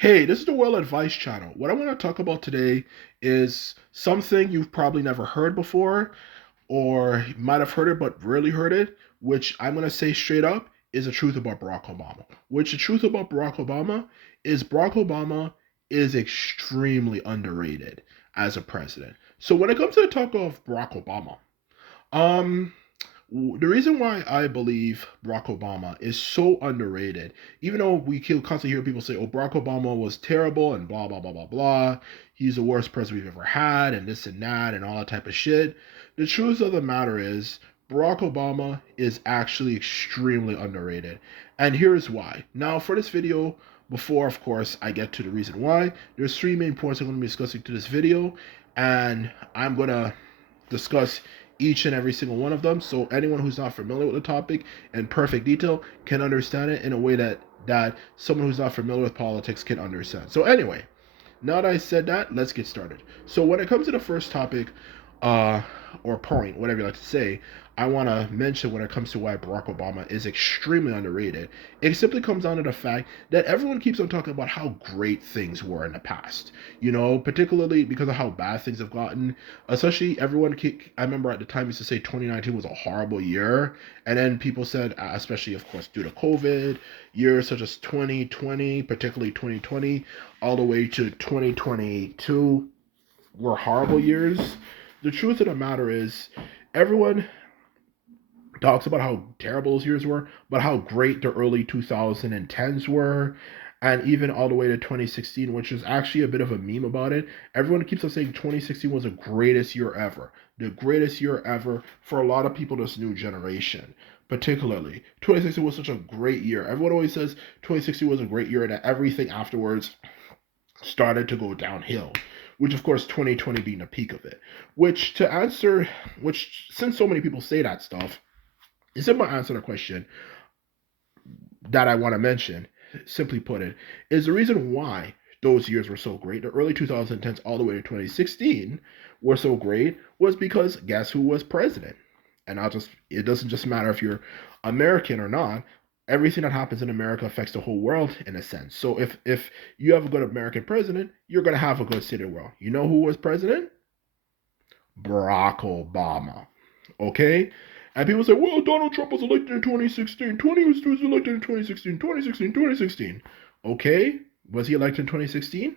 Hey, this is the Well Advice channel. What I want to talk about today is something you've probably never heard before, or you might have heard it but rarely heard it, which I'm going to say straight up is the truth about Barack Obama. Which the truth about Barack Obama is extremely underrated as a president. So when it comes to the talk of Barack Obama, um, the reason why I believe Barack Obama is so underrated, even though we constantly hear people say, "Oh, Barack Obama was terrible," and blah blah blah blah blah, he's the worst president we've ever had, and this and that, and all that type of shit. The truth of the matter is, Barack Obama is actually extremely underrated, and here's why. Now, for this video, before of course I get to the reason why, there's three main points I'm going to be discussing to this video, and I'm gonna discuss each and every single one of them so anyone who's not familiar with the topic in perfect detail can understand it in a way that someone who's not familiar with politics can understand. So anyway, now that I said that, let's get started. So when it comes to the first topic, uh, or point, whatever you like to say, I want to mention when it comes to why Barack Obama is extremely underrated. It simply comes down to the fact that everyone keeps on talking about how great things were in the past. You know, particularly because of how bad things have gotten. Especially I remember at the time used to say 2019 was a horrible year, and then people said, especially of course due to COVID, years such as 2020, particularly 2020, all the way to 2022 were horrible years. The truth of the matter is, everyone talks about how terrible those years were, but how great the early 2010s were, and even all the way to 2016, which is actually a bit of a meme about it. Everyone keeps on saying 2016 was the greatest year ever. The greatest year ever for a lot of people this new generation. Particularly, 2016 was such a great year. Everyone always says 2016 was a great year, and that everything afterwards started to go downhill, which of course 2020 being the peak of it. Which since so many people say that stuff, is in my answer the question that I want to mention, simply put it, is the reason why those years were so great, the early 2010s all the way to 2016 were so great, was because guess who was president? And it doesn't just matter if you're American or not. Everything that happens in America affects the whole world in a sense. So if you have a good American president, you're gonna have a good city world. You know who was president? Barack Obama. Okay? And people say, well, Donald Trump was elected in 2016. 20 was elected in 2016. 2016, 2016. Okay? Was he elected in 2016?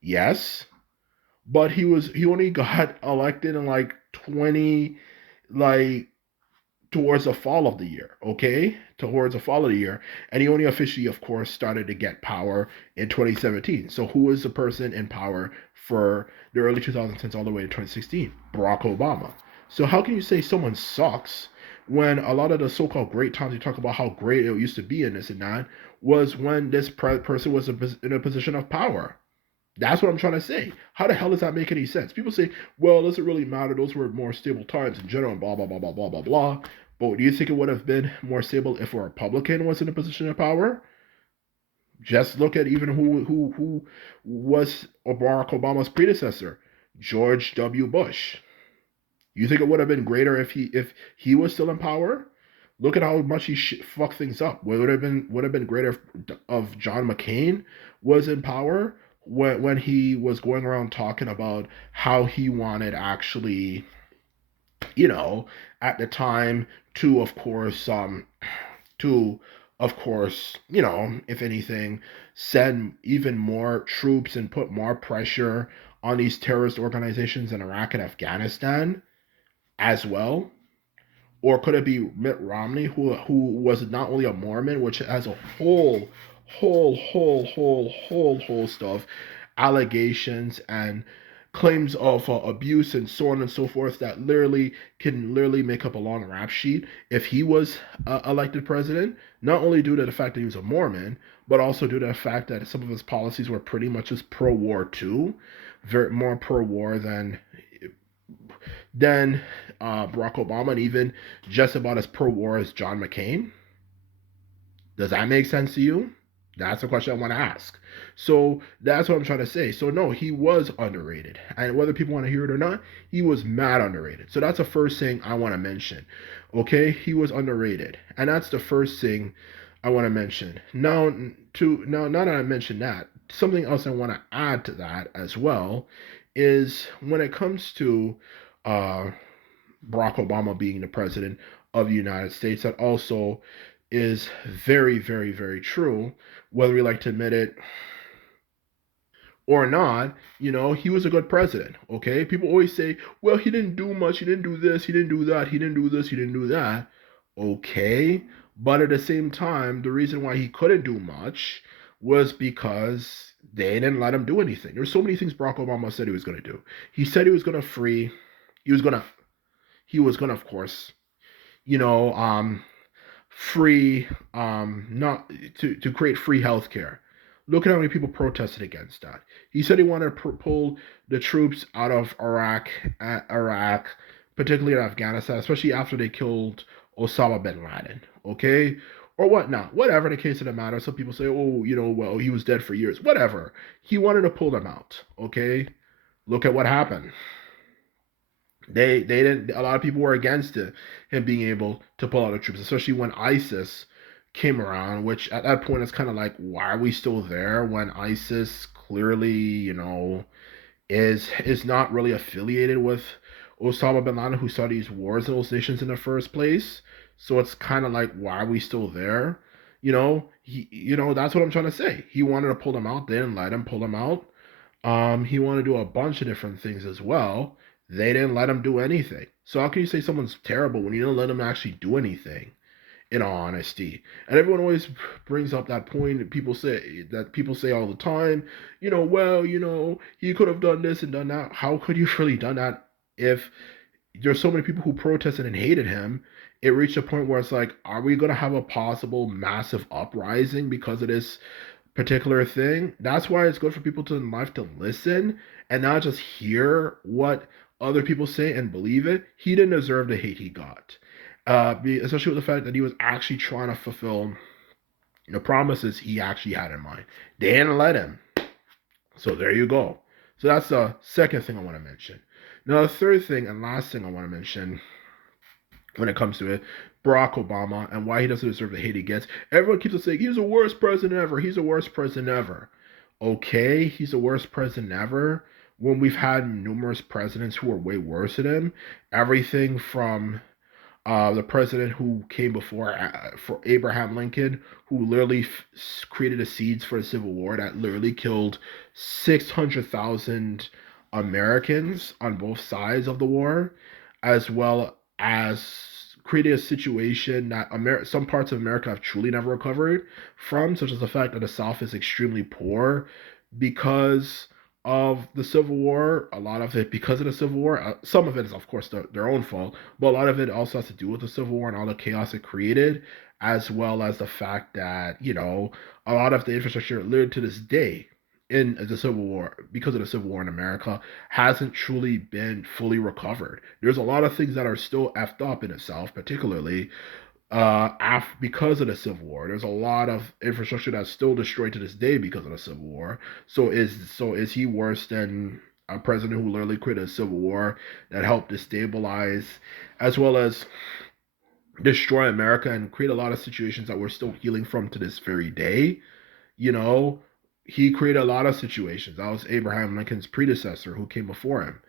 Yes. But he only got elected in like 20 like towards the fall of the year, okay? Towards the fall of the year. And he only officially, of course, started to get power in 2017. So who was the person in power for the early 2010s all the way to 2016? Barack Obama. So how can you say someone sucks when a lot of the so-called great times you talk about how great it used to be in this and that was when this person was in a position of power? That's what I'm trying to say. How the hell does that make any sense? People say, well, it doesn't really matter. Those were more stable times in general, and blah, blah, blah, blah, blah, blah, blah. But do you think it would have been more stable if a Republican was in a position of power? Just look at even who was Barack Obama's predecessor, George W. Bush. You think it would have been greater if he was still in power? Look at how much he fucked things up. Would have been greater if John McCain was in power when he was going around talking about how he wanted actually, you know, at the time to of course, if anything, send even more troops and put more pressure on these terrorist organizations in Iraq and Afghanistan as well? Or could it be Mitt Romney, who was not only a Mormon, which has a whole stuff, allegations and claims of abuse and so on and so forth that literally make up a long rap sheet if he was elected president, not only due to the fact that he was a Mormon, but also due to the fact that some of his policies were pretty much just pro-war too, very more pro-war than Barack Obama, and even just about as pro-war as John McCain. Does that make sense to you? That's the question I want to ask. So that's what I'm trying to say. So no, he was underrated, and whether people want to hear it or not, he was mad underrated. So that's the first thing I want to mention. Okay, he was underrated, and that's the first thing I want to mention. Now that I mentioned that, something else I want to add to that as well is when it comes to uh, Barack Obama being the president of the United States, that also is very, very, very true. Whether we like to admit it or not, he was a good president. Okay, people always say, well, he didn't do much, he didn't do this, he didn't do that, he didn't do this, he didn't do that. Okay, but at the same time, the reason why he couldn't do much was because they didn't let him do anything. There's so many things Barack Obama said he was going to do. He said he was going to free, he was going to, of course, you know, free, not to create free healthcare. Look at how many people protested against that. He said he wanted to pull the troops out of Iraq, particularly in Afghanistan, especially after they killed Osama bin Laden. Okay, or whatnot, whatever the case of the matter. Some people say, oh, well, he was dead for years. Whatever. He wanted to pull them out. Okay, look at what happened. They didn't. A lot of people were against him being able to pull out the troops, especially when ISIS came around. Which at that point it's kind of like, why are we still there when ISIS clearly, is not really affiliated with Osama bin Laden, who started these wars in those nations in the first place. So it's kind of like, why are we still there? That's what I'm trying to say. He wanted to pull them out. They didn't let him pull them out. He wanted to do a bunch of different things as well. They didn't let him do anything. So how can you say someone's terrible when you don't let him actually do anything? In all honesty, and everyone always brings up that point. People say all the time, well, he could have done this and done that. How could you really done that if there's so many people who protested and hated him? It reached a point where it's like, are we going to have a possible massive uprising because of this particular thing? That's why it's good for people to in life to listen and not just hear what other people say and believe it. He didn't deserve the hate he got, especially with the fact that he was actually trying to fulfill the promises he actually had in mind. They didn't let him. So there you go. So that's the second thing I want to mention. Now, the third thing and last thing I want to mention when it comes to it, Barack Obama and why he doesn't deserve the hate he gets. Everyone keeps on saying he's the worst president ever. He's the worst president ever. Okay, he's the worst president ever. When we've had numerous presidents who are way worse than him, everything from the president who came before for Abraham Lincoln, who literally created the seeds for the Civil War that literally killed 600,000 Americans on both sides of the war, as well as created a situation that some parts of America have truly never recovered from, such as the fact that the South is extremely poor because of the Civil War. A lot of it because of the Civil War. Some of it is, of course, their own fault, but a lot of it also has to do with the Civil War and all the chaos it created, as well as the fact that, a lot of the infrastructure lived to this day in the Civil War, because of the Civil War in America, hasn't truly been fully recovered. There's a lot of things that are still effed up in the South, particularly because of the Civil War. There's a lot of infrastructure that's still destroyed to this day because of the Civil War. So is he worse than a president who literally created a Civil War that helped destabilize as well as destroy America and create a lot of situations that we're still healing from to this very day? You know, he created a lot of situations. That was Abraham Lincoln's predecessor who came before him.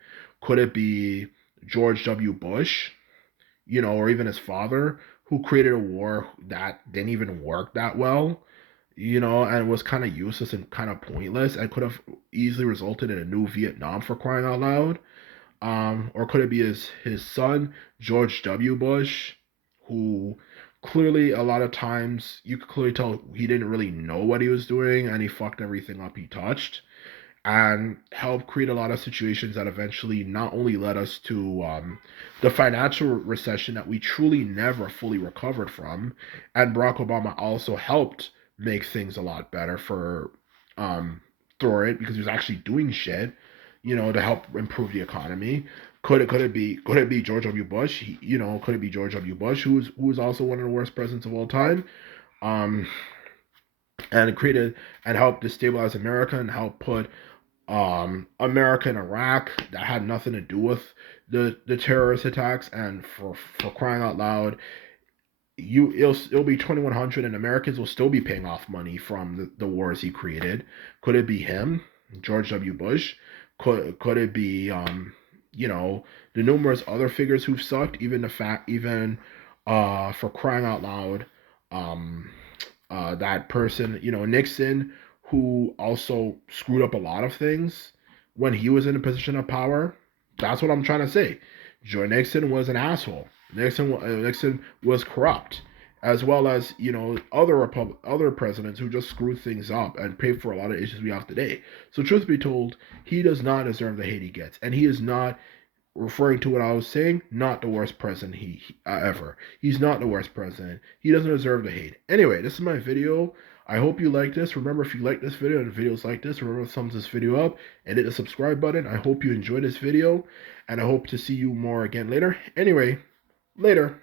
Could it be George W. Bush? Or even his father, who created a war that didn't even work that well, and was kind of useless and kind of pointless and could have easily resulted in a new Vietnam, for crying out loud. Or could it be his son, George W. Bush, who clearly a lot of times you could clearly tell he didn't really know what he was doing and he fucked everything up he touched, and helped create a lot of situations that eventually not only led us to the financial recession that we truly never fully recovered from, and Barack Obama also helped make things a lot better for through it because he was actually doing shit, to help improve the economy. Could it be George W. Bush? Could it be George W. Bush, who's also one of the worst presidents of all time? Um, and created and helped destabilize America and help put America and Iraq that had nothing to do with the terrorist attacks, and for crying out loud, it'll be 2100, and Americans will still be paying off money from the wars he created. Could it be him, George W. Bush? Could it be you know, the numerous other figures who've sucked? Even the fact, even for crying out loud, um that person, Nixon, who also screwed up a lot of things when he was in a position of power. That's what I'm trying to say. Joe Nixon was an asshole. Nixon was corrupt, as well as other presidents who just screwed things up and paid for a lot of issues we have today. So, truth be told, he does not deserve the hate he gets, and he is not, referring to what I was saying, not the worst president ever. He's not the worst president. He doesn't deserve the hate. Anyway, this is my video. I hope you like this. Remember, if you like this video and videos like this, remember to thumbs this video up and hit the subscribe button. I hope you enjoyed this video, and I hope to see you more again later. Anyway, later.